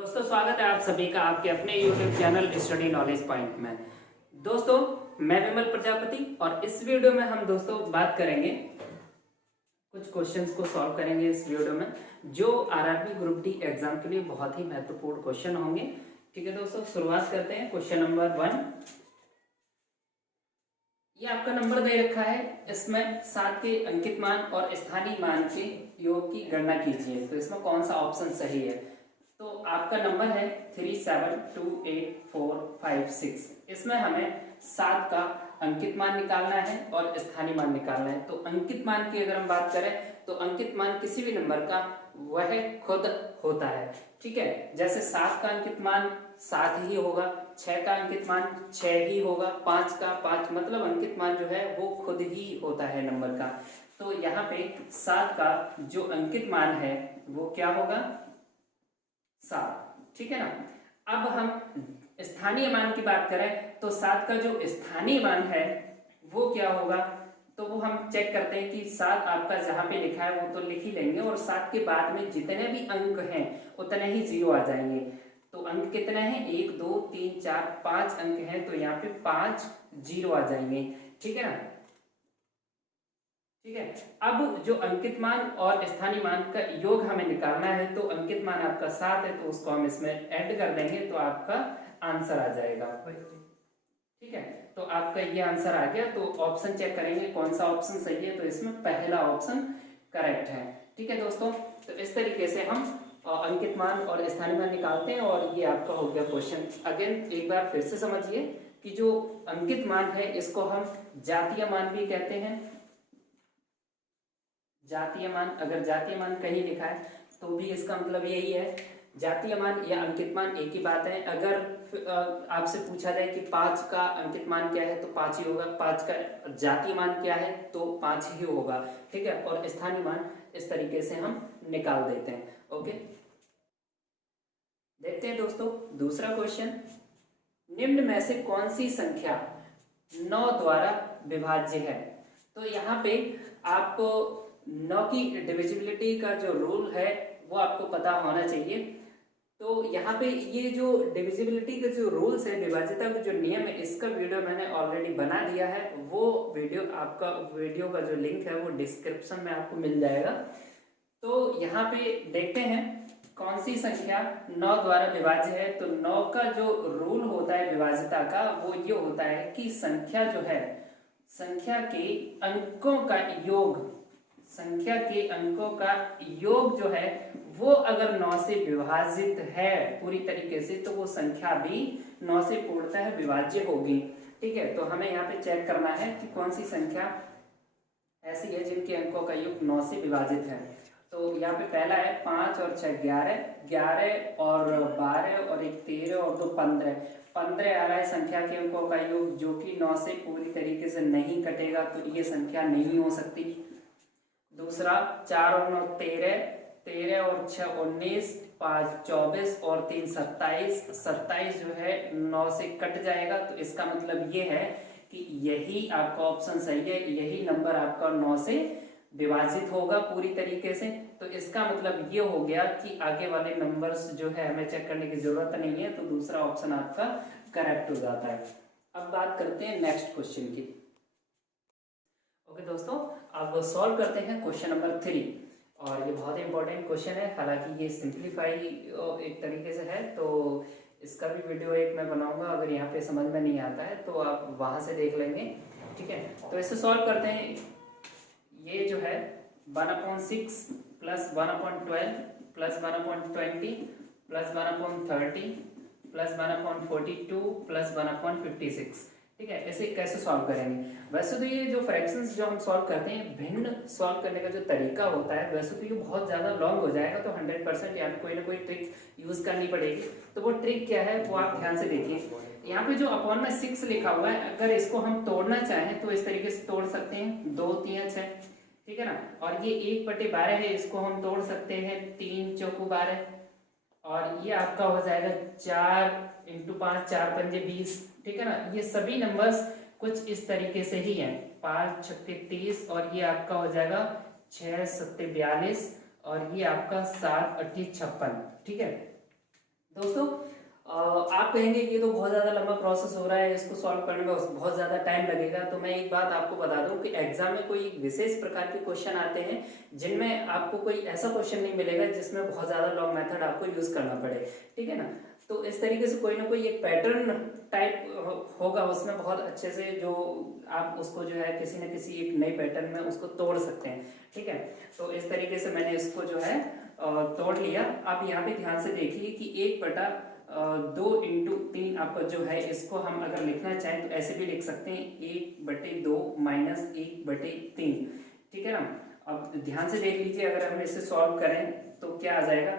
दोस्तों स्वागत है आप सभी का आपके अपने YouTube channel study knowledge point में। दोस्तों मैं विमल प्रजापति और इस वीडियो में हम दोस्तों बात करेंगे, कुछ क्वेश्चंस को सॉल्व करेंगे इस वीडियो में जो आरआरबी ग्रुप डी एग्जाम के लिए बहुत ही महत्वपूर्ण क्वेश्चन होंगे। ठीक है दोस्तों, शुरुआत करते हैं। क्वेश्चन नंबर 1, ये आपका नंबर दे रखा है, इसमें 7 के अंकित मान और स्थानीय मान के योग की गणना कीजिए। तो इसमें कौन सा ऑप्शन सही है? तो आपका नंबर है 372845 इसमें हमें 7 का अंकित मान निकालना है और स्थानीय मान निकालना है। तो अंकित मान की अगर हम बात करें तो अंकित मान किसी भी नंबर का वह खुद होता है। ठीक है, जैसे 7 का अंकित मान 7 ही होगा, 6 का अंकित मान 6 ही होगा, 5 का 5, मतलब अंकित मान जो है वो खुद ही होता है नंबर का। तो यहाँ पे 7 का जो अंकित मान है वो क्या होगा? 7। ठीक है ना। अब हम स्थानीय मान की बात करें तो 7 का जो स्थानीय मान है वो क्या होगा? तो वो हम चेक करते हैं कि 7 आपका जहां पे लिखा है वो तो लिख ही लेंगे और 7 के बाद में जितने भी अंक हैं उतने ही 0 आ जाएंगे। तो अंक कितने हैं? 1 2 3 4 5 अंक हैं, तो यहाँ पे 5 0 आ जाएंगे। ठीक है ना। ठीक है, अब जो अंकित मान और स्थानीय मान का योग हमें निकालना है, तो अंकित मान आपका 7 है तो उसको हम इसमें ऐड कर देंगे तो आपका आंसर आ जाएगा। ठीक है, तो आपका ये आंसर आ गया। तो ऑप्शन चेक करेंगे कौन सा ऑप्शन सही है, तो इसमें पहला ऑप्शन करेक्ट है। ठीक है दोस्तों, तो इस तरीके से हम अंकित मान और स्थानीय मान निकालते हैं और ये आपका हो गया क्वेश्चन। अगेन एक बार फिर से समझिए कि जो अंकित मान है इसको हम जातीय मान भी कहते हैं। जातीय मान, अगर जातीय मान कहीं लिखा है तो भी इसका मतलब यही है। जातीय मान या अंकित मान एक ही बात है। अगर आपसे पूछा जाए कि 5 का अंकित मान क्या है तो 5 ही होगा, 5 का जातीय मान क्या है तो 5 ही होगा। ठीक है, और स्थानीय मान इस तरीके से हम निकाल देते हैं। ओके, देखते हैं दोस्तों दूसरा क्वेश्चन। निम्न में से कौन सी संख्या 9 द्वारा विभाज्य है? तो यहाँ पे आपको 9 की डिविजिबिलिटी का जो रूल है वो आपको पता होना चाहिए। तो यहाँ पे ये जो डिविजिबिलिटी के जो रूल्स है, विभाज्यता का जो नियम है, इसका वीडियो मैंने ऑलरेडी बना दिया है। वो वीडियो का जो लिंक है वो डिस्क्रिप्शन में आपको मिल जाएगा। तो यहाँ पे देखते हैं कौन सी संख्या 9 द्वारा विभाज्य है। तो 9 का जो रूल होता है विभाज्यता का वो ये होता है कि संख्या जो है, संख्या के अंकों का योग, संख्या के अंकों का योग जो है वो अगर 9 से विभाजित है पूरी तरीके से तो वो संख्या भी 9 से पूर्णतः विभाज्य होगी। ठीक है, तो हमें यहाँ पे चेक करना है कि कौन सी संख्या ऐसी है जिनके अंकों का योग 9 से विभाजित है। तो यहाँ पे पहला है 5 और 6 11, 11 और 12 और 1 13 और 2 15, 15 आ रहा है संख्या के अंकों का योग जो कि 9 से पूरी तरीके से नहीं कटेगा, तो ये संख्या नहीं हो सकती। दूसरा 4 और 9 13, 13 और 6 19, 5 24 और 3 27, 27 जो है 9 से कट जाएगा। तो इसका मतलब ये है कि यही आपका ऑप्शन सही है, यही नंबर आपका 9 से विभाजित होगा पूरी तरीके से। तो इसका मतलब ये हो गया कि आगे वाले नंबर्स जो है हमें चेक करने की जरूरत नहीं है, तो दूसरा ऑप्शन आपका करेक्ट हो जाता है। अब बात करते हैं नेक्स्ट क्वेश्चन की। ओके दोस्तों, अब सॉल्व करते हैं क्वेश्चन नंबर 3 और ये बहुत इंपॉर्टेंट क्वेश्चन है। हालांकि ये सिंप्लीफाई एक तरीके से है, तो इसका भी वीडियो एक मैं बनाऊंगा। अगर यहाँ पे समझ में नहीं आता है तो आप वहां से देख लेंगे। ठीक है, तो इसे सॉल्व करते हैं। ये जो है 1/6 plus 1/12 plus 1/20 plus 1/30 plus 1/42 plus 1/56। ठीक है, इसे कैसे सॉल्व करेंगे? वैसे तो ये जो फ्रैक्शंस जो हम सॉल्व करते हैं, भिन्न सॉल्व करने का जो तरीका होता है, वैसे तो ये बहुत ज़्यादा लॉन्ग हो जाएगा, तो 100% यहाँ पे कोई ना कोई ट्रिक यूज़ करनी पड़ेगी। तो वो ट्रिक क्या है वो आप ध्यान से देखिए। यहाँ पे जो अपॉन में 6 लिखा हुआ है, अगर इसको हम तोड़ना चाहें तो इस तरीके से तोड़ सकते हैं, 2 3 6। ठीक है ना। और ये 1/12 है, इसको हम तोड़ सकते हैं 3 चौको 12, और ये आपका हो जाएगा 4 × 5 4 पंजे 20। ठीक है ना। ये सभी नंबर्स कुछ इस तरीके से ही हैं, 5 छक्के 30 और ये आपका हो जाएगा 6 7 42 और ये आपका 7 8 56। ठीक है दोस्तों आप कहेंगे कि ये तो बहुत ज़्यादा लंबा प्रोसेस हो रहा है, इसको सॉल्व करने में बहुत ज़्यादा टाइम लगेगा। तो मैं एक बात आपको बता दूं कि एग्जाम में कोई विशेष प्रकार के क्वेश्चन आते हैं जिनमें आपको कोई ऐसा क्वेश्चन नहीं मिलेगा जिसमें बहुत ज़्यादा लॉन्ग मेथड आपको यूज़ करना पड़े, ठीक है ना। तो इस तरीके से कोई ना कोई एक पैटर्न टाइप होगा उसमें, बहुत अच्छे से जो आप उसको जो है किसी न किसी एक नए पैटर्न में उसको तोड़ सकते हैं, ठीक है। तो इस तरीके से मैंने इसको जो है तोड़ लिया। आप यहाँ पे ध्यान से देखिए कि 1/2 × 3 आपका जो है, इसको हम अगर लिखना चाहें तो ऐसे भी लिख सकते हैं 1/2 माइनस 1/3, ठीक है ना। अब ध्यान से देख लीजिए, अगर हम इसे सॉल्व करें तो क्या आ जाएगा।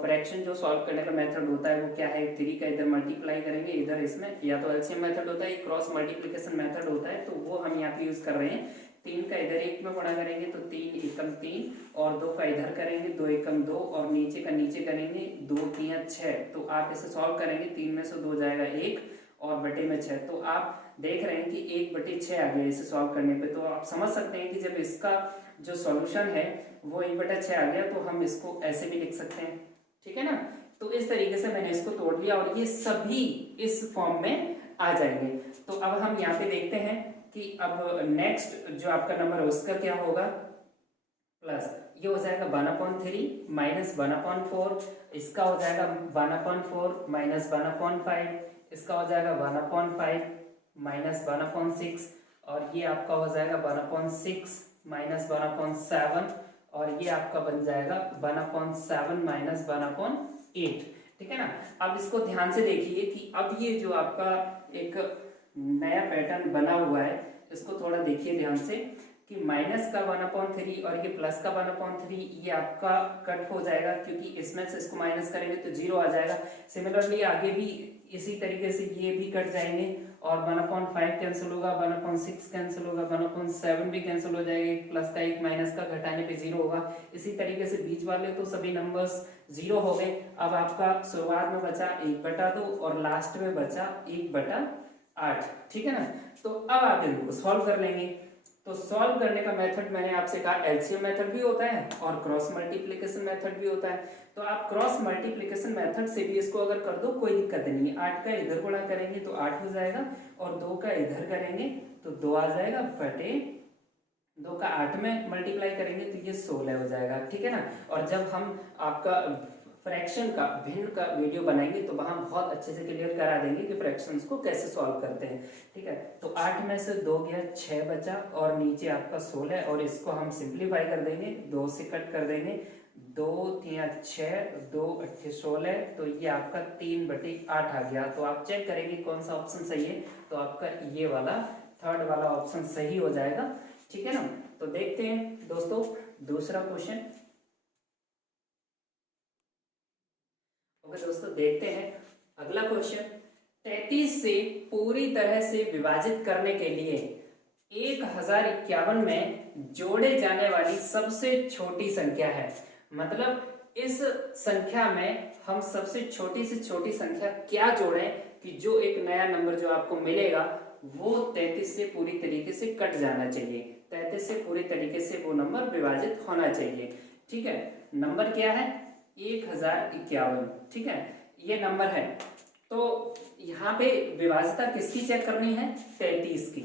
फ्रैक्शन जो सॉल्व करने का मेथड होता है वो क्या है, 3 का इधर मल्टीप्लाई करेंगे, इधर इसमें या तो एलसीएम मेथड होता है, क्रॉस मल्टीप्लिकेशन मेथड होता है, तो वो हम यहाँ पे यूज कर रहे हैं। 3 का इधर 1 में गुणा करेंगे तो 3 एकम 3, और 2 का इधर करेंगे 2 एकम 2, और नीचे का नीचे करेंगे 2 3 6। तो आप इसे सॉल्व करेंगे, 3 में से 2 जाएगा 1 और बटे में 6, तो आप देख रहे हैं कि 1/6 आ गया इसे सॉल्व करने पे। तो आप समझ सकते हैं कि जब इसका जो सॉल्यूशन है वो 1/6 आ गया तो हम इसको ऐसे भी लिख सकते हैं, ठीक है ना। तो इस तरीके से मैंने इसको तोड़ लिया और ये सभी इस फॉर्म में आ जाएंगे। तो अब हम यहाँ पे देखते हैं कि अब नेक्स्ट जो आपका नंबर है उसका क्या होगा, प्लस ये हो जाएगा 1/3 माइनस 1/4, इसका हो जाएगा 1/4 माइनस 1/5, इसका हो जाएगा 1/5 माइनस 1/6, और ये आपका हो जाएगा 1/6 माइनस 1/7, और ये आपका बन जाएगा 1/7 माइनस 1/8, ठीक है ना। अब इसको ध्यान से देखिए कि अब ये जो आपका एक नया पैटर्न बना हुआ है, इसको थोड़ा देखिए ध्यान से कि माइनस का 1/3 और ये प्लस का 1/3, ये आपका कट हो जाएगा क्योंकि इसमें से इसको माइनस करेंगे तो 0 आ जाएगा। सिमिलरली आगे भी इसी तरीके से ये भी कट जाएंगे और 1/5 कैंसिल होगा, 1/6 कैंसिल होगा, 1/7 भी कैंसिल हो जाएगा, प्लस का 1 माइनस का घटाने पे 0 होगा। इसी तरीके से बीच वाले तो सभी नंबर्स 0 हो गए। अब आपका शुरुआत में बचा 1/2 और लास्ट में बचा 1/8, ठीक है ना। तो अब आप इनको सॉल्व कर लेंगे। तो सॉल्व करने का मेथड मैंने आपसे कहा एलसीएम मेथड भी होता है और क्रॉस मल्टीप्लिकेशन मेथड भी होता है। तो आप क्रॉस मल्टीप्लिकेशन मेथड से भी इसको अगर कर दो कोई दिक्कत नहीं है। 8 का इधर गुणा करेंगे तो 8 हो जाएगा, और 2 का इधर करेंगे तो 2 आ जाएगा, बटे 2 का 8 में मल्टीप्लाई करेंगे तो ये 16 हो जाएगा, ठीक है ना। और जब हम आपका फ्रैक्शन का भिन्न का वीडियो बनाएंगे तो वहां बहुत अच्छे से क्लियर करा देंगे कि फ्रैक्शंस को कैसे सॉल्व करते हैं, ठीक है। तो 8 में से 2 गया, 6 बचा, और नीचे आपका 16, और इसको हम सिंप्लीफाई कर देंगे, 2 से कट कर देंगे, 2 3 6, 2 8 16, तो ये आपका 3/8 आ गया। तो आप चेक करेंगे कौन सा ऑप्शन सही है, तो आपका ये वाला थर्ड वाला ऑप्शन सही हो जाएगा, ठीक है ना। तो देखते हैं दोस्तों दूसरा क्वेश्चन। ओके दोस्तों, देखते हैं अगला क्वेश्चन। 33 से पूरी तरह से विभाजित करने के लिए 1051 में जोड़े जाने वाली सबसे छोटी संख्या है। मतलब इस संख्या में हम सबसे छोटी से छोटी संख्या क्या जोड़ें कि जो एक नया नंबर जो आपको मिलेगा वो 33 से पूरी तरीके से कट जाना चाहिए, 33 से पूरी तरीके से वो नंबर विभाजित होना चाहिए, ठीक है। नंबर क्या है, 1051, ठीक है, ये नंबर है। तो यहाँ पे विभाज्यता किसकी चेक करनी है, 33 की,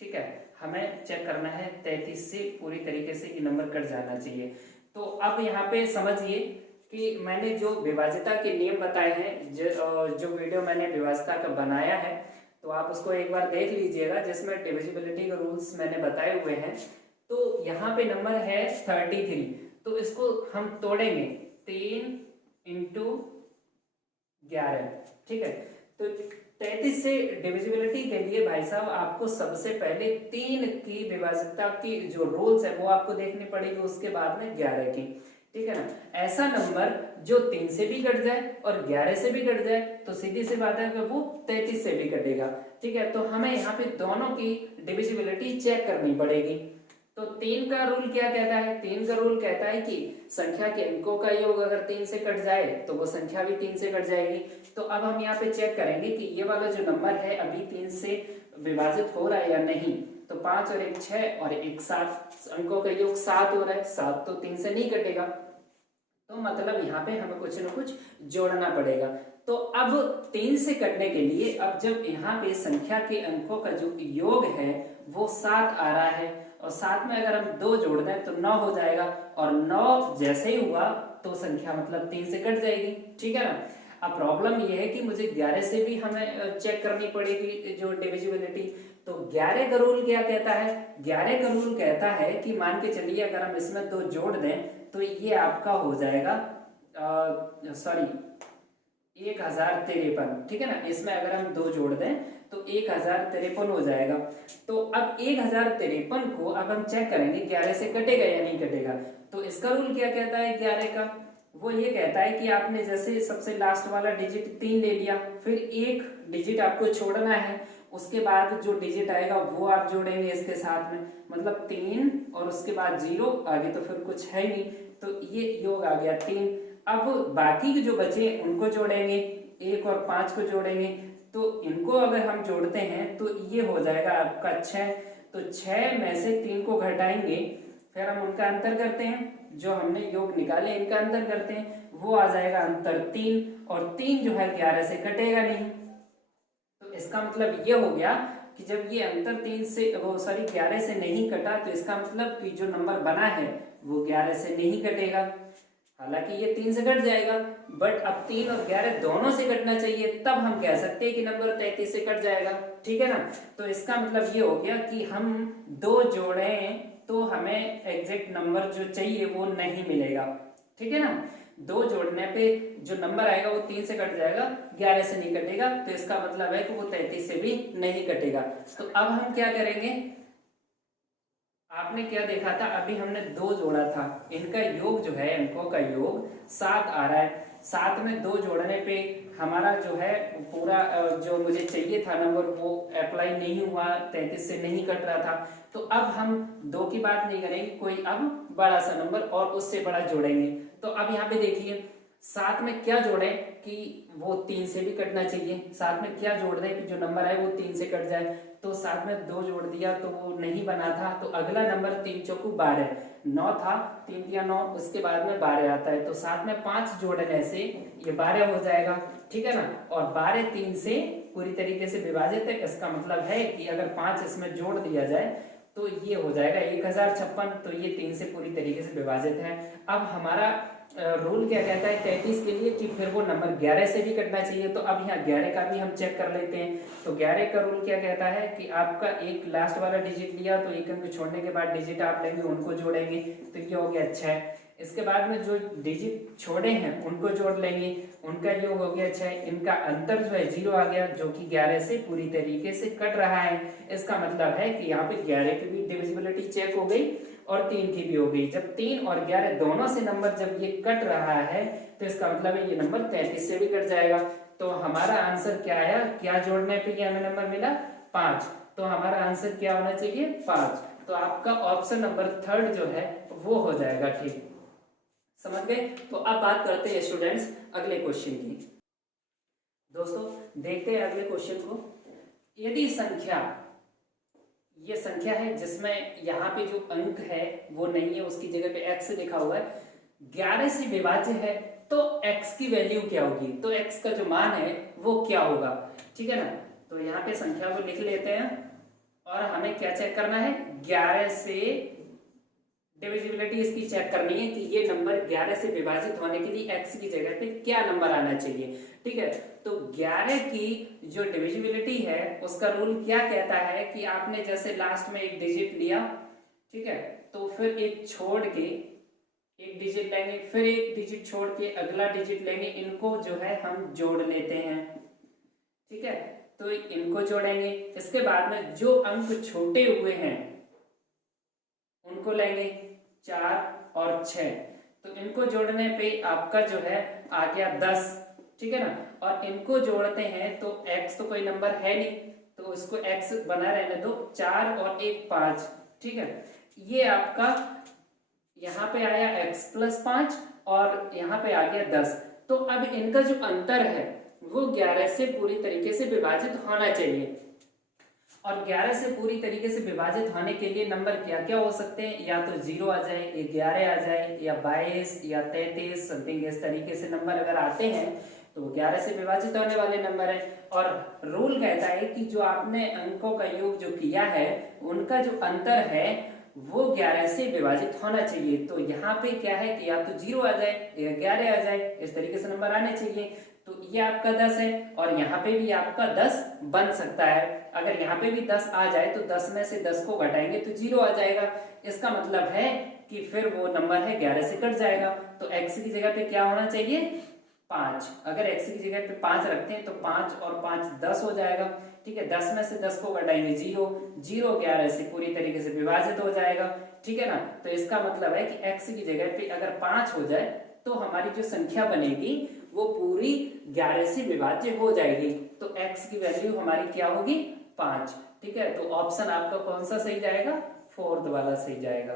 ठीक है। हमें चेक करना है 33 से पूरी तरीके से ये नंबर कट जाना चाहिए। तो अब यहाँ पे समझिए कि मैंने जो विभाज्यता के नियम बताए हैं, जो वीडियो मैंने विभाज्यता का बनाया है तो आप उसको एक बार देख लीजिएगा, जिसमें डिविजिबिलिटी के रूल्स मैंने बताए हुए हैं। तो यहाँ पे नंबर है 33, तो इसको हम तोड़ेंगे 3 × 11, ठीक है। तो 33 से डिविजिबिलिटी के लिए भाई साहब आपको सबसे पहले 3 की विभाज्यता की जो रूल्स है वो आपको देखने पड़ेगी, उसके बाद में 11 की, ठीक है ना। ऐसा नंबर जो 3 से भी कट जाए और 11 से भी कट जाए तो सीधी सी बात है कि वो 33 से भी कटेगा, ठीक है। तो हमें यहाँ पे दोनों की डिविजिबिलिटी चेक करनी पड़ेगी। तो 3 का रूल क्या कहता है, 3 का रूल कहता है कि संख्या के अंकों का योग अगर 3 से कट जाए तो वो संख्या भी 3 से कट जाएगी। तो अब हम यहाँ पे चेक करेंगे कि ये वाला जो नंबर है अभी 3 से विभाजित हो रहा है या नहीं। तो 5 और 1 6 और 1 7, अंकों का योग 7 हो रहा है, 7 तो 3 से नहीं कटेगा। तो मतलब यहाँ पे हमें कुछ ना कुछ जोड़ना पड़ेगा। तो अब 3 से कटने के लिए, अब जब यहाँ पे संख्या के अंकों का जो योग है वो 7 आ रहा है, और 7 में अगर हम 2 जोड़ दें तो 9 हो जाएगा, और 9 जैसे ही हुआ तो संख्या मतलब 3 से कट जाएगी, ठीक है ना। अब प्रॉब्लम ये है कि मुझे 11 से भी हमें चेक करनी पड़ेगी जो डिविजिबिलिटी। तो 11 का रूल क्या कहता है? 11 का रूल कहता है कि मान के चलिए अगर हम इसमें 2 जोड़ दें तो ये आपका हो जाएगा 1053, ठीक है ना। इसमें अगर हम 2 जोड़ दें तो 1053 हो जाएगा। तो अब 1053 को अब हम चेक करेंगे 11 से कटेगा या नहीं कटेगा। तो इसका रूल क्या कहता है 11 का? वो ये कहता है कि आपने जैसे सबसे लास्ट वाला डिजिट 3 ले लिया, फिर एक डिजिट आपको छोड़ना है, उसके बाद जो डिजिट आएगा वो आप जोड़ेंगे इसके साथ में, मतलब 3 और उसके बाद 0, आगे तो फिर कुछ है नहीं, तो ये योग आ गया 3। अब बाकी के जो बचे उनको जोड़ेंगे, 1 और 5 को जोड़ेंगे, तो इनको अगर हम जोड़ते हैं तो ये हो जाएगा आपका 6। तो 6 में से 3 को घटाएंगे, फिर हम उनका अंतर करते हैं, जो हमने योग निकाले इनका अंतर करते हैं, वो आ जाएगा अंतर 3, और 3 जो है 11 से कटेगा नहीं। तो इसका मतलब ये हो गया कि जब ये अंतर 3 से 11 से नहीं कटा, तो इसका मतलब कि जो नंबर बना है वो 11 से नहीं कटेगा। हालांकि ये 3 से कट जाएगा, बट अब 3 और 11 दोनों से कटना चाहिए, तब हम कह सकते हैं कि नंबर 33 से कट जाएगा, ठीक है ना। तो इसका मतलब ये हो गया कि हम 2 जोड़ें तो हमें एग्जैक्ट नंबर जो चाहिए वो नहीं मिलेगा, ठीक है ना। 2 जोड़ने पे जो नंबर आएगा वो 3 से कट जाएगा, 11 से नहीं कटेगा, तो इसका मतलब है कि वो 33 से भी नहीं कटेगा। तो अब हम क्या करेंगे, आपने क्या देखा था, अभी हमने 2 जोड़ा था, इनका योग जो है, अंकों का योग 7 आ रहा है। 7 में 2 जोड़ने पे हमारा जो है पूरा जो मुझे चाहिए था नंबर वो अप्लाई नहीं हुआ, 33 से नहीं कट रहा था। तो अब हम 2 की बात नहीं करेंगे, कोई अब बड़ा सा नंबर और उससे बड़ा जोड़ेंगे। तो अब यहाँ पे देखिए 7 में क्या जोड़ें कि वो 3 से भी कटना चाहिए, 7 में क्या जोड़ दें कि जो नंबर है वो 3 से कट जाए। तो 7 में 2 जोड़ दिया तो वो नहीं बना था, तो अगला नंबर 3 चौकू 12, 9 था, 3 दिया 9, उसके बाद में 12 आता है, तो 7 में 5 जोड़ने से ये 12 हो जाएगा, ठीक है ना। और 12 3 से पूरी तरीके से विभाजित है, इसका मतलब है कि अगर 5 इसमें जोड़ दिया जाए तो ये हो जाएगा 1056, तो ये 3 से पूरी तरीके से विभाजित है। अब हमारा रूल क्या कहता है 33 के लिए कि फिर वो नंबर 11 से भी कटना चाहिए, तो अब यहाँ 11 का भी हम चेक कर लेते हैं। तो 11 का रूल क्या कहता है कि आपका एक लास्ट वाला डिजिट लिया तो एक अंक छोड़ने के बाद डिजिट आप लेंगे, उनको जोड़ेंगे, तो ये हो गया 6। इसके बाद में जो डिजिट छोड़े हैं उनको जोड़ लेंगे, उनका योग हो गया 6, इनका अंतर जो है 0 आ गया, जो कि 11 से पूरी तरीके से कट रहा है। इसका मतलब है कि यहाँ पे 11 की भी डिविजिबिलिटी चेक हो गई और 3 की भी हो गई। जब 3 और 11 दोनों से नंबर जब ये कट रहा है तो इसका मतलब है ये नंबर 33 से भी कट जाएगा। तो हमारा आंसर क्या आया, क्या जोड़ने पे ये हमें नंबर मिला 5, तो हमारा आंसर क्या होना चाहिए 5। तो आपका ऑप्शन नंबर 3 जो है वो हो जाएगा, ठीक, समझ गए। तो अब बात करते हैं स्टूडेंट्स अगले क्वेश्चन की। दोस्तों देखते हैं अगले क्वेश्चन को। यदि संख्या, ये संख्या है जिसमें यहाँ पे जो अंक है वो नहीं है, उसकी जगह पे x लिखा हुआ है, 11 से विभाज्य है, तो x की वैल्यू क्या होगी, तो x का जो मान है वो क्या होगा, ठीक है ना। तो यहाँ पे संख्या को लिख लेते हैं और हमें क्या चेक करना है, 11 से डिविजिबिलिटी इसकी चेक करनी है कि ये नंबर 11 से विभाजित होने के लिए x की जगह पे क्या नंबर आना चाहिए, ठीक है। तो 11 की जो डिविजिबिलिटी है उसका रूल क्या कहता है कि आपने जैसे लास्ट में एक डिजिट लिया, ठीक है, तो फिर एक छोड़ के एक डिजिट लेंगे, फिर एक डिजिट छोड़ के अगला डिजिट लेंगे, इनको जो है हम जोड़ लेते हैं, ठीक है। तो इनको जोड़ेंगे, इसके बाद में जो अंक छोटे हुए हैं उनको लेंगे 4 और 6, तो इनको जोड़ने पे आपका जो है आ गया 10, ठीक है ना। और इनको जोड़ते हैं तो x तो कोई नंबर है नहीं, तो इसको x बना रहने दो, 4 और 1 5, ठीक है। ये आपका यहाँ पे आया x + 5 और यहाँ पे आ गया 10। तो अब इनका जो अंतर है वो 11 से पूरी तरीके से विभाजित होना चाहिए। और 11 से पूरी तरीके से विभाजित होने के लिए नंबर क्या क्या हो सकते हैं, या तो 0 आ जाए, 11 आ जाए, या 22 या 33 समथिंग इस तरीके से नंबर अगर आते हैं तो वो 11 से विभाजित होने वाले नंबर है। और रूल कहता है कि जो आपने अंकों का योग जो किया है उनका जो अंतर है वो 11 से विभाजित होना चाहिए। तो यहाँ पे क्या है कि या तो 0 आ जाए या 11 आ जाए, इस तरीके से नंबर आने चाहिए। तो ये आपका 10 है और यहाँ पे भी आपका 10 बन सकता है। अगर यहाँ पे भी 10 आ जाए तो 10 में से 10 को घटाएंगे तो 0 आ जाएगा। इसका मतलब है कि फिर वो नंबर है 11 से कट जाएगा। तो x की जगह पे क्या होना चाहिए, 5। अगर x की जगह पे 5 रखते हैं तो 5 और 5 10 हो जाएगा। ठीक है, 10 में से 10 को घटाएंगे 0, 0 11 से पूरी तरीके से विभाजित हो जाएगा। ठीक है ना। तो इसका मतलब है कि x की जगह पे अगर 5 हो जाए तो हमारी जो संख्या बनेगी वो पूरी 11 से विभाज्य हो जाएगी। तो x की वैल्यू हमारी क्या होगी, 5। ठीक है, तो ऑप्शन आपका कौन सा सही जाएगा, 4th वाला सही जाएगा।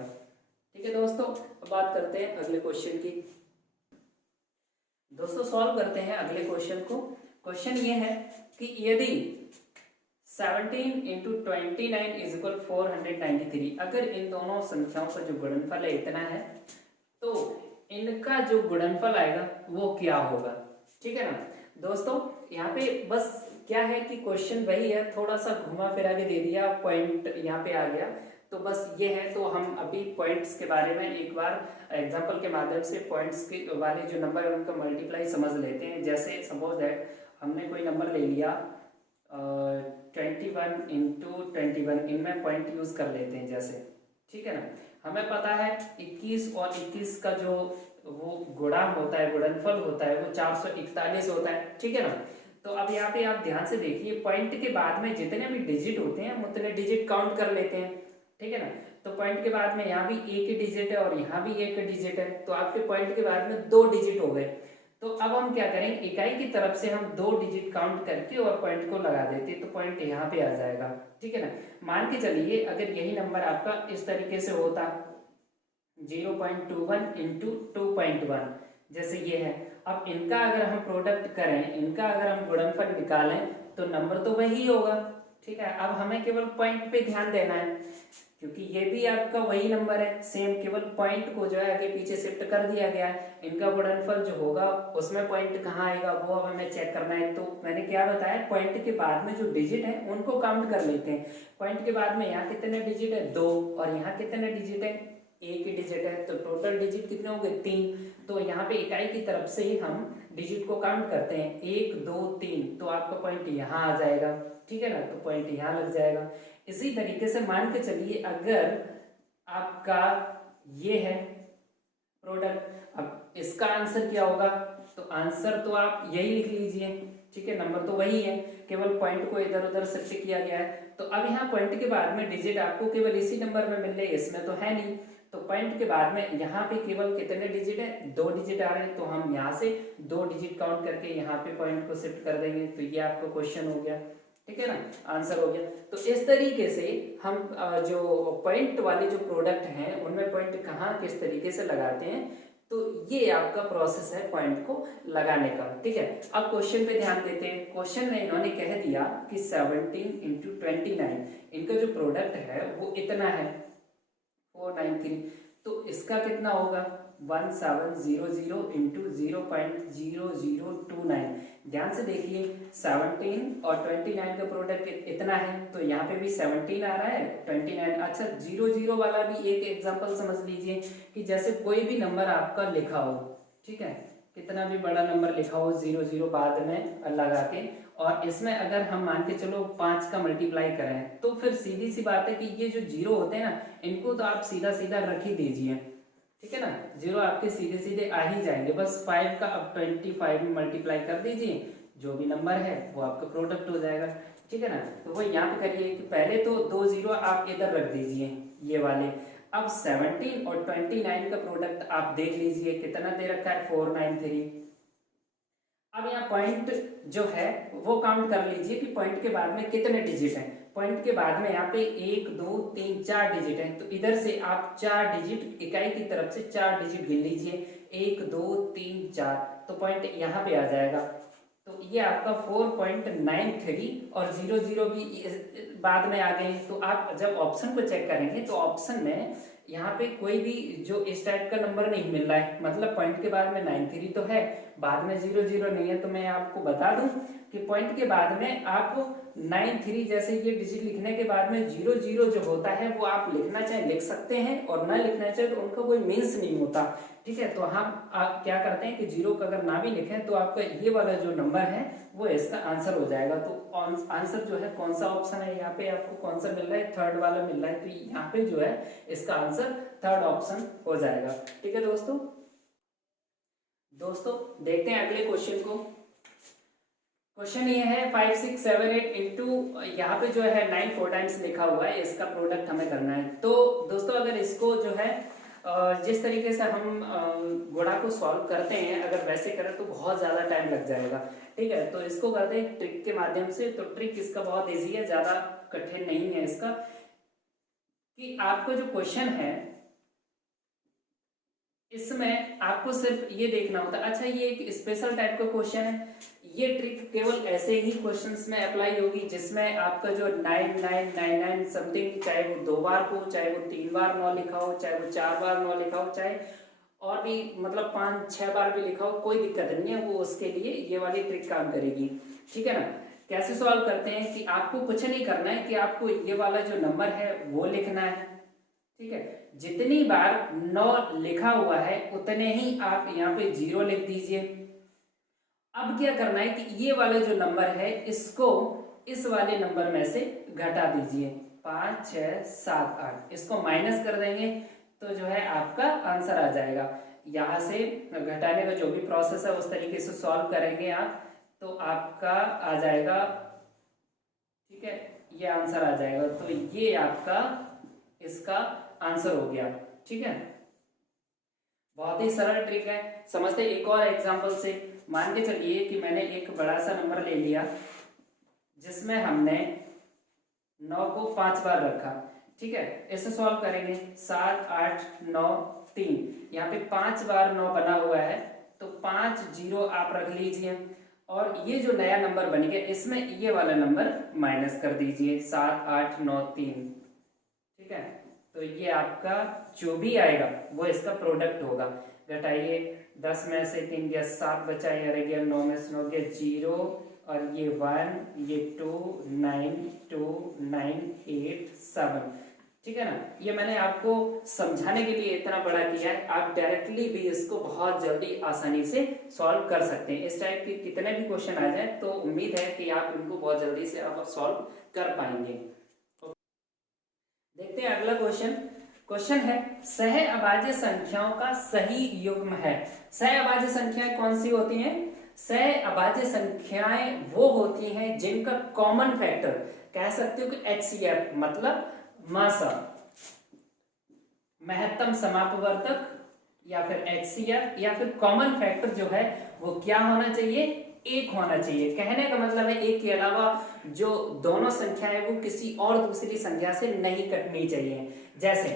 ठीक है दोस्तों, अब बात करते हैं अगले क्वेश्चन की। दोस्तों सॉल्व करते हैं अगले क्वेश्चन को। क्वेश्चन ये है कि यदि 17 इंटू 29 इज इक्वल 493, अगर इन दोनों संख्याओं का जो गुणनफल है इतना है तो इनका जो गुणनफल आएगा वो क्या होगा। ठीक है ना दोस्तों, यहाँ पे बस क्या है कि क्वेश्चन वही है, थोड़ा सा घुमा फिरा के दे दिया, पॉइंट यहाँ पे आ गया। तो बस ये है, तो हम अभी पॉइंट्स के बारे में एक बार एग्जांपल के माध्यम से पॉइंट्स के वाले जो नंबर है उनका मल्टीप्लाई समझ लेते हैं। जैसे सपोज दैट हमने कोई नंबर ले लिया 21 इंटू 21, इनमें पॉइंट यूज कर लेते हैं जैसे। ठीक है ना, हमें पता है 21 और 21 का जो वो गुणा होता है, गुणनफल होता है वो 441 होता है। ठीक है ना। तो अब यहाँ पे आप ध्यान से देखिए, पॉइंट के बाद में जितने भी डिजिट होते हैं हम उतने डिजिट काउंट कर लेते हैं। ठीक है ना। तो पॉइंट के बाद में यहाँ भी एक ही डिजिट है और यहाँ भी एक डिजिट है, तो आपके पॉइंट के बाद में 2 डिजिट हो गए। तो अब हम क्या करेंगे, इकाई की तरफ से हम 2 डिजिट काउंट करके और पॉइंट को लगा देते, तो पॉइंट यहाँ पे आ जाएगा। ठीक है ना। मान के चलिए अगर यही नंबर आपका इस तरीके से होता 0.21 इंटू 2.1 जैसे ये है। अब इनका अगर हम प्रोडक्ट करें, इनका अगर हम गुणनफल निकालें तो नंबर तो वही होगा। ठीक है, अब हमें केवल पॉइंट पे ध्यान देना है क्योंकि ये भी आपका वही नंबर है सेम, केवल पॉइंट को जो है आगे पीछे शिफ्ट कर दिया गया है। इनका गुणनफल जो होगा उसमें पॉइंट कहाँ आएगा वो अब हमें चेक करना है। तो मैंने क्या बताया, पॉइंट के बाद में जो डिजिट है उनको काउंट कर लेते हैं। पॉइंट के बाद में यहाँ कितने डिजिट है, 2, और यहाँ कितने डिजिट है, एक ही डिजिट है। तो टोटल डिजिट कितने हो गए, 3। तो यहाँ पे इकाई की तरफ से ही हम डिजिट को काउंट करते हैं, 1 2 3, तो आपका पॉइंट यहाँ आ जाएगा। ठीक है ना, तो पॉइंट यहाँ लग जाएगा। इसी तरीके से मान के चलिए अगर आपका ये है प्रोडक्ट, अब इसका आंसर क्या होगा, तो आंसर तो आप यही लिख लीजिए। ठीक है, नंबर तो वही है, केवल पॉइंट को इधर उधर शिफ्ट किया गया है। तो अब यहाँ पॉइंट के बाद में डिजिट आपको केवल इसी नंबर में मिल रहे हैं, इसमें तो है नहीं। तो पॉइंट के बाद में यहाँ पे केवल कितने डिजिट है, 2 डिजिट आ रहे हैं, तो हम यहाँ से 2 डिजिट काउंट करके यहाँ पे पॉइंट को शिफ्ट कर देंगे। तो ये आपका क्वेश्चन हो गया। ठीक है ना, आंसर हो गया। तो इस तरीके से हम जो पॉइंट वाले जो प्रोडक्ट हैं उनमें पॉइंट कहाँ किस तरीके से लगाते हैं, तो ये आपका प्रोसेस है पॉइंट को लगाने का। ठीक है, अब क्वेश्चन पे ध्यान देते हैं। क्वेश्चन में इन्होंने कह दिया कि 17 इंटू 29 इनका जो प्रोडक्ट है वो इतना है 493, तो इसका कितना होगा 1700 इंटू 0.0029। ध्यान से देखिए 17 और 29 का प्रोडक्ट इतना है, तो यहाँ पे भी 17 आ रहा है 29। अच्छा 00 वाला भी एक एग्जांपल समझ लीजिए कि जैसे कोई भी नंबर आपका लिखा हो, ठीक है, कितना भी बड़ा नंबर लिखा हो 00 बाद में लगा के, और इसमें अगर हम मान के चलो 5 का मल्टीप्लाई करें तो फिर सीधी सी बात है कि ये जो जीरो होते हैं ना इनको तो आप सीधा सीधा रख ही दीजिए। ठीक है ना, जीरो आपके सीधे सीधे आ ही जाएंगे। बस 5 का अब 25 में मल्टीप्लाई कर दीजिए, जो भी नंबर है वो आपका प्रोडक्ट हो जाएगा। ठीक है ना, तो वो यहाँ पे करिए कि पहले तो 2 जीरो आप इधर रख दीजिए ये वाले। अब 17 और 29 का प्रोडक्ट आप देख लीजिए कितना दे रखा है 493। अब यहाँ पॉइंट जो है वो काउंट कर लीजिए कि पॉइंट के बाद में कितने डिजिट हैं। पॉइंट के बाद में यहाँ पे 1 2 3 4 डिजिट हैं, तो इधर से आप 4 डिजिट इकाई की तरफ से 4 डिजिट गिन लीजिए, 1 2 3 4, तो पॉइंट यहाँ पे आ जाएगा। तो ये आपका 4.93 और 00 भी बाद में आ गए। तो आप जब ऑप्शन को चेक करेंगे तो ऑप्शन में यहाँ पे कोई भी जो इस टाइप का नंबर नहीं मिल रहा है, मतलब पॉइंट के बाद में 93 तो है, बाद में 00 नहीं है। तो मैं आपको बता दूं कि पॉइंट के बाद में आप 93 जैसे ये डिजिट लिखने के बाद में 00 जो होता है वो आप लिखना चाहे लिख सकते हैं और ना लिखना चाहे तो उनका कोई मीन्स नहीं होता। ठीक है, तो हम आप क्या करते हैं कि 0 का अगर ना भी लिखें तो आपका ये वाला जो नंबर है वो इसका आंसर हो जाएगा। तो आंसर जो है कौन सा ऑप्शन है, यहाँ पे आपको कौन सा मिल रहा है, थर्ड वाला मिल रहा है। तो यहाँ पे जो है इसका आंसर थर्ड ऑप्शन हो जाएगा। ठीक है दोस्तों, देखते हैं अगले क्वेश्चन को। क्वेश्चन ये है 5 6 7 8 इंटू यहाँ पे जो है 9 4 टाइम्स लिखा हुआ है, इसका प्रोडक्ट हमें करना है। तो दोस्तों अगर इसको जो है जिस तरीके से हम गुणा को सॉल्व करते हैं, अगर वैसे करें तो बहुत ज़्यादा टाइम लग जाएगा। ठीक है, तो इसको करते हैं ट्रिक के माध्यम से। तो ट्रिक इसका बहुत इजी है, ज़्यादा कठिन नहीं है इसका। कि आपको जो क्वेश्चन है इसमें आपको सिर्फ ये देखना होता है, अच्छा ये एक स्पेशल टाइप का क्वेश्चन है, ये ट्रिक केवल ऐसे ही क्वेश्चंस में अप्लाई होगी जिसमें आपका जो 9999 समथिंग, चाहे वो 2 बार हो, चाहे वो 3 बार 9 लिखा हो, चाहे वो 4 बार 9 लिखा हो, चाहे और भी मतलब 5-6 बार भी लिखा हो, कोई दिक्कत नहीं है, वो उसके लिए ये वाली ट्रिक काम करेगी। ठीक है ना। कैसे सॉल्व करते हैं कि आपको कुछ नहीं करना है कि आपको ये वाला जो नंबर है वो लिखना है। ठीक है, जितनी बार 9 लिखा हुआ है उतने ही आप यहाँ पे 0 लिख दीजिए। अब क्या करना है कि ये वाला जो नंबर है इसको इस वाले नंबर में से घटा दीजिए, 5 6 7 8, इसको माइनस कर देंगे तो जो है आपका आंसर आ जाएगा। यहाँ से घटाने का जो भी प्रोसेस है उस तरीके से सॉल्व करेंगे आप तो आपका आ जाएगा। ठीक है, ये आंसर आ जाएगा। तो ये आपका इसका आंसर हो गया। ठीक है, बहुत ही सरल ट्रिक है। समझते एक और एग्जांपल से। मान के चलिए कि मैंने एक बड़ा सा नंबर ले लिया जिसमें हमने 9 को 5 बार रखा। ठीक है, इसे सॉल्व करेंगे। 7 8 9 3, यहाँ पे 5 बार 9 बना हुआ है तो 5 0 आप रख लीजिए और ये जो नया नंबर बन गया इसमें ये वाला नंबर माइनस कर दीजिए, 7 8 9 3। ठीक है, तो ये आपका जो भी आएगा वो इसका प्रोडक्ट होगा। घटाइए, 10 में से 3 गया 7 बचा, ये रह गया 9 में से 9 गया 0 और ये 1, ये 2 9 2 9 8 7। ठीक है ना। ये मैंने आपको समझाने के लिए इतना बड़ा किया है, आप डायरेक्टली भी इसको बहुत जल्दी आसानी से सॉल्व कर सकते हैं। इस टाइप के कितने भी क्वेश्चन आ जाए तो उम्मीद है कि आप इनको बहुत जल्दी से आप सॉल्व कर पाएंगे। देखते हैं अगला क्वेश्चन। क्वेश्चन है सह अभाज्य संख्याओं का सही युग्म है। सह अभाज्य संख्याएं कौन सी होती हैं? सह अभाज्य संख्याएं वो होती हैं जिनका कॉमन फैक्टर, कह सकते हो कि HCF मतलब मासा, महत्तम समापवर्तक या फिर HCF या फिर कॉमन फैक्टर जो है वो क्या होना चाहिए? 1 होना चाहिए। कहने का मतलब है 1 के अलावा जो दोनों संख्याएं वो किसी और दूसरी संख्या से नहीं कटनी चाहिए। जैसे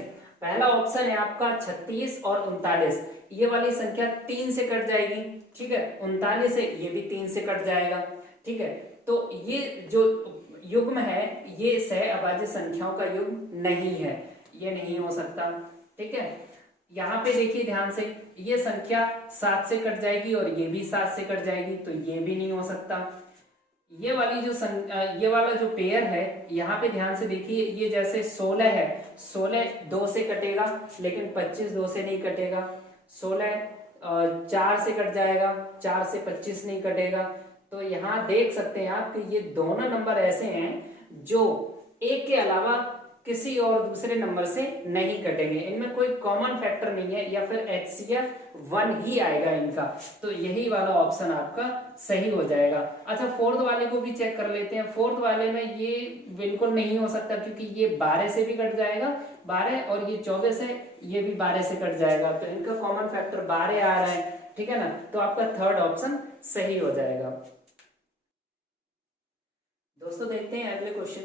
पहला ऑप्शन है आपका 36 और 39, ये वाली संख्या 3 से कट जाएगी। ठीक है, 39 से ये भी 3 से कट जाएगा। ठीक है, तो ये जो युग्म है ये सह अभाज्य संख्याओं का युग्म नहीं है, ये नहीं हो सकता। ठीक है, यहाँ पे देखिए ध्यान से, ये संख्या 7 से कट जाएगी और ये भी 7 से कट जाएगी, तो ये भी नहीं हो सकता। ये वाली जो ये वाला जो पेयर है, यहाँ पे ध्यान से देखिए, ये जैसे 16 है, 16 2 से कटेगा लेकिन 25 2 से नहीं कटेगा। 16 4 से कट जाएगा, 4 से 25 नहीं कटेगा। तो यहाँ देख सकते हैं आप कि ये दोनों नंबर ऐसे हैं जो 1 के अलावा किसी और दूसरे नंबर से नहीं कटेंगे, इनमें कोई कॉमन फैक्टर नहीं है या फिर HCF 1 ही आएगा इनका। तो यही वाला ऑप्शन आपका सही हो जाएगा। अच्छा, फोर्थ वाले को भी चेक कर लेते हैं। फोर्थ वाले में ये बिल्कुल नहीं हो सकता क्योंकि ये 12 से भी कट जाएगा, 12 और ये 24 है, ये भी 12 से कट जाएगा, तो इनका कॉमन फैक्टर 12 आ रहा है। ठीक है ना, तो आपका थर्ड ऑप्शन सही हो जाएगा। दोस्तों देखते हैं अगले क्वेश्चन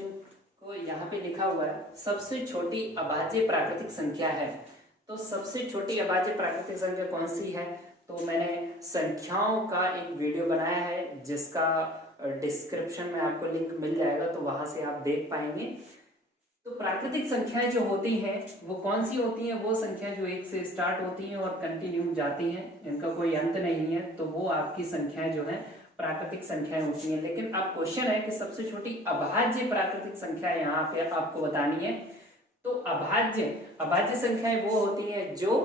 को। यहाँ पे लिखा हुआ है सबसे छोटी अभाज्य प्राकृतिक संख्या है। तो सबसे छोटी अभाज्य प्राकृतिक संख्या कौन सी है? तो मैंने संख्याओं का एक वीडियो बनाया है जिसका डिस्क्रिप्शन में आपको लिंक मिल जाएगा, तो वहां से आप देख पाएंगे। तो प्राकृतिक संख्याएं जो होती हैं वो कौन सी होती हैं? वो संख्याएं जो एक से स्टार्ट होती हैं और कंटिन्यू जाती हैं, इनका कोई अंत नहीं है, तो वो आपकी संख्याएं जो हैं प्राकृतिक संख्याएं होती हैं। लेकिन अब क्वेश्चन है कि सबसे छोटी अभाज्य प्राकृतिक संख्या यहाँ पे आपको बतानी है। तो अभाज्य संख्याएं वो होती हैं जो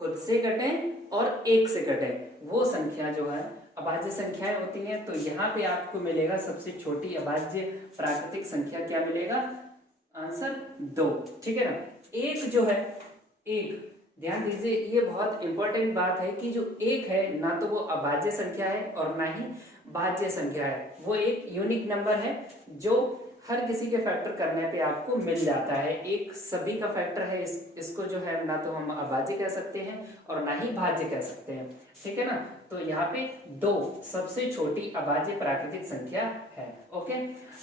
खुद से घटे और एक से घटे, वो संख्या जो है अभाज्य संख्याएं होती हैं। तो यहाँ पे आपको मिलेगा सबसे छोटी अभाज्य प्राकृतिक संख्या क्या मिलेगा? आंसर 2, ठीक है ना। एक जो है, एक ध्यान दीजिए, ये बहुत इंपॉर्टेंट बात है कि जो एक है ना तो वो अभाज्य संख्या है और ना ही भाज्य संख्या है, वो एक यूनिक नंबर है जो हर किसी के फैक्टर करने पे आपको मिल जाता है। एक सभी का फैक्टर है, इसको जो है ना तो हम अभाज्य कह सकते हैं और ना ही भाज्य कह सकते हैं, ठीक है ना। तो यहाँ पे 2 सबसे छोटी अभाज्य प्राकृतिक संख्या है। ओके,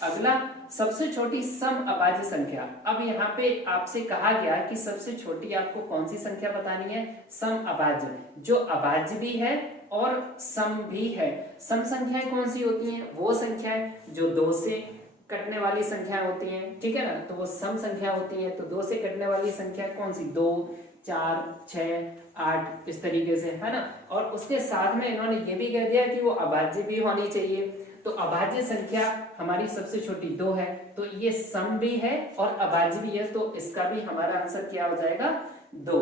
अगला सबसे छोटी सम अभाज्य संख्या। अब यहाँ पे आपसे कहा गया कि सबसे छोटी आपको कौन सी संख्या बतानी है? सम अभाज्य, जो अभाज्य भी है और सम भी है। सम संख्याएं कौन सी होती हैं? वो संख्याएं जो 2 से कटने वाली संख्या होती हैं, ठीक है ना, तो वो सम संख्या होती हैं। तो 2 से कटने वाली संख्या कौन सी? 2, 4, 6, 8, इस तरीके से, है ना। और उसके साथ में इन्होंने ये भी कह दिया कि वो अभाज्य भी होनी चाहिए। तो अभाज्य संख्या हमारी सबसे छोटी 2 है, तो ये सम भी है और अभाज्य भी है, तो इसका भी हमारा आंसर क्या हो जाएगा? 2,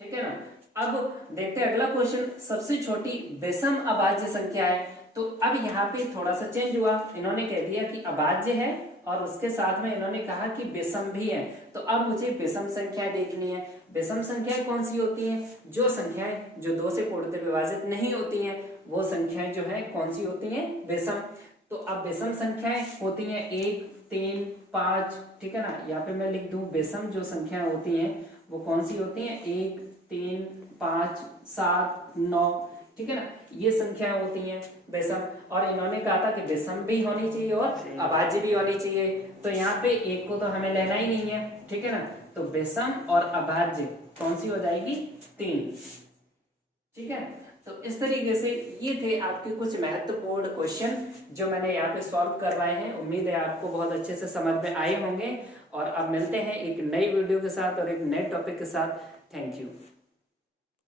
ठीक है ना। अब देखते हैं अगला क्वेश्चन, सबसे छोटी विषम अभाज्य संख्या है। तो अब यहाँ पे थोड़ा सा चेंज हुआ, इन्होंने कह दिया कि अभाज्य है और उसके साथ में इन्होंने कहा कि विषम भी है। तो अब मुझे विषम संख्याएं देखनी है। विषम संख्याएं कौन सी होती हैं? जो संख्याएं जो 2 से पूर्णतः विभाजित नहीं होती हैं, वो संख्याएं जो है कौन सी होती हैं? विषम। तो अब विषम संख्याएं होती हैं 1, 3, 5, ठीक है ना। यहाँ पे मैं लिख दूं विषम जो संख्याएं होती हैं वो कौन सी होती हैं? 1, 3, 5, 7, 9, ठीक है ना, ये संख्याएं होती हैं विषम। और इन्होंने कहा था कि विषम भी होनी चाहिए और अभाज्य भी होनी चाहिए। तो यहाँ पे एक को तो हमें लेना ही नहीं है, ठीक है ना। तो विषम और अभाज्य कौन सी हो जाएगी? 3, ठीक है। तो इस तरीके से ये थे आपके कुछ महत्वपूर्ण क्वेश्चन जो मैंने यहाँ पे सॉल्व करवाए हैं। उम्मीद है आपको बहुत अच्छे से समझ में आए होंगे। और अब मिलते हैं एक नई वीडियो के साथ और एक नए टॉपिक के साथ। Thank you.